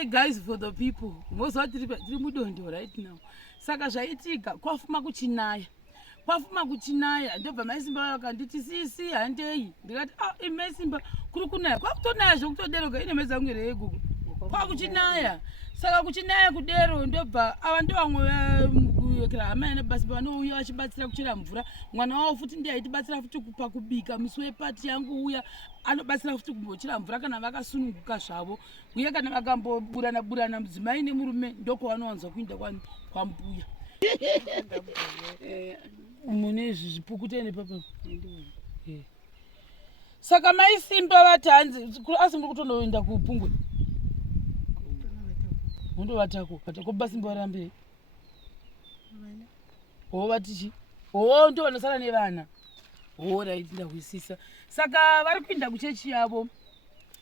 say guys for the people. Mozwa tiri mudondo right now. Saka zvaitika kwafuma kuchinaya. Kwafuma kuchinaya ndobva maisimba vakanditi sisi handei. Ndikati imaisimba kuri kunaya. Kwakutonaya zvokutoderoga ine mezi yangu ego. Kwakuchinaya. Saka kuchinaya kudero ndobva ava ndo vamwe kira hama ene basi vanouya vachibatsira kuchera mvura. Mwana wavo futi ndiye aitibatsira futi pakubika musi wepati yangu uya anobatsira futi kumbochera mvura kana vakasununguka zvavo. Uye kana vakamboburana mudzimai nemurume ndoko vanowanzwa kuinda kwambuya. Mune zvipukutene papa. Saka maisimba vatanzi asi muri kutondoenda kupungwe. Mundo vatako basimba varambe. Vatichi ndo vanosara nevana. Right, ndakuzwisisa. Saka vari kuinda kuchechi yavo.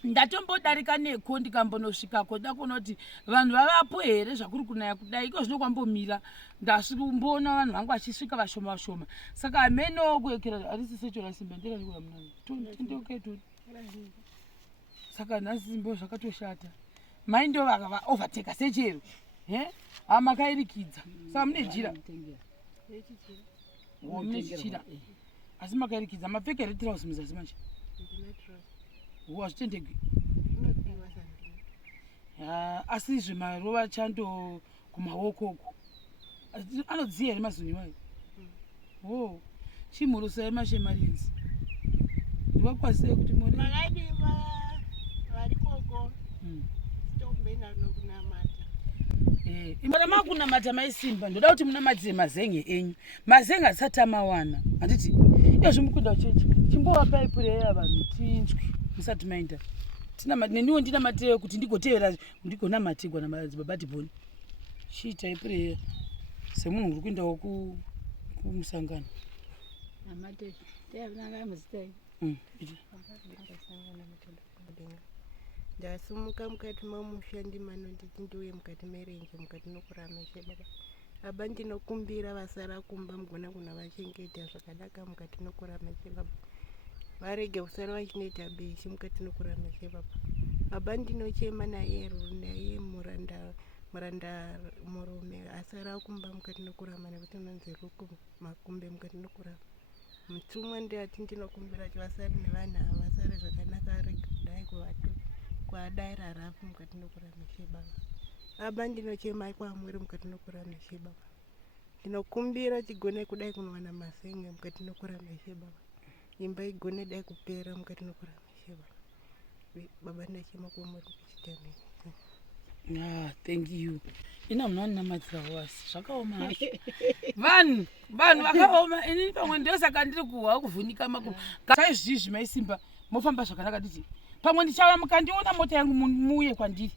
Ndatombodarika neko ndikambonosvikako ndakonoti vanhu vavapo here zvakuri kunaya kudai iko zvino kwambomira ndasvikumboona vanhu vangu vachisvika vashoma shoma. Saka ameno kuekera arisi secho rasimba ndera ndikuya munani tindoketu. Saka nasimbo zvakatoshata mai ndo vakava overtake sechero makairikidza. Saka mune jira mune chichira asi makairikidza mapfeka retirausi muzasi manje wazvitendegwi asi zvemarova chando kumaokoko anodziya here mazuni wayo chimhurusai mashemarinzi ndivakwasei kuti imara makunamata maisimba ndoda kuti munamatire mazenge enyu. Mazenge asati amawana handiti izvo mukuenda kuchechi chimbovapai pureya vanhu tinzwi musati maenda. Neniwo ndinamatire kuti ndigotevera ndigonamatirwa namadzibaba Dhibhoni. Chiitai pureya semunhu uri kuendawo kumusangano. Ndasumuka mukati mamusha ndimanonditi ndiuye mukati merenje mukati nokurama chebaba. Aba ndinokumbira vasara kumba mugona kuna vachengeta zvakadaka mukati nokurama chebaba. Varege kusara vachinoita beshi mukati nokurama chebaba. Aba ndinochema naye muranda murume asara kumba mukati nokurama nekuti unonzi makumbe mukati nokurama. Mutumwa ndiyati ndinokumbira kuti vasari nevana vasare zvakanaka arege kudai kuvatu kwadaira rafu mukati nokurama chebaba. Aba ndinochema kwamwiri mukati nokurama chebaba. Ndinokumbira tigone kudai kunowana mazenge mukati nokurama chebaba. Imba igone dai kupera mukati nokurama chebaba. Baba ndachema kwamwiri kuchitameni. Thank you. Ina munhu aninamatira wasi zvakaoma vanhu vakaoma inini pamwe ndosaka ndiri kuhwa kuvhunika makuru saizvizvi maisimba mofamba zvakanaka diti pamwe ndichava mukandiona mota yangu muuye kwandiri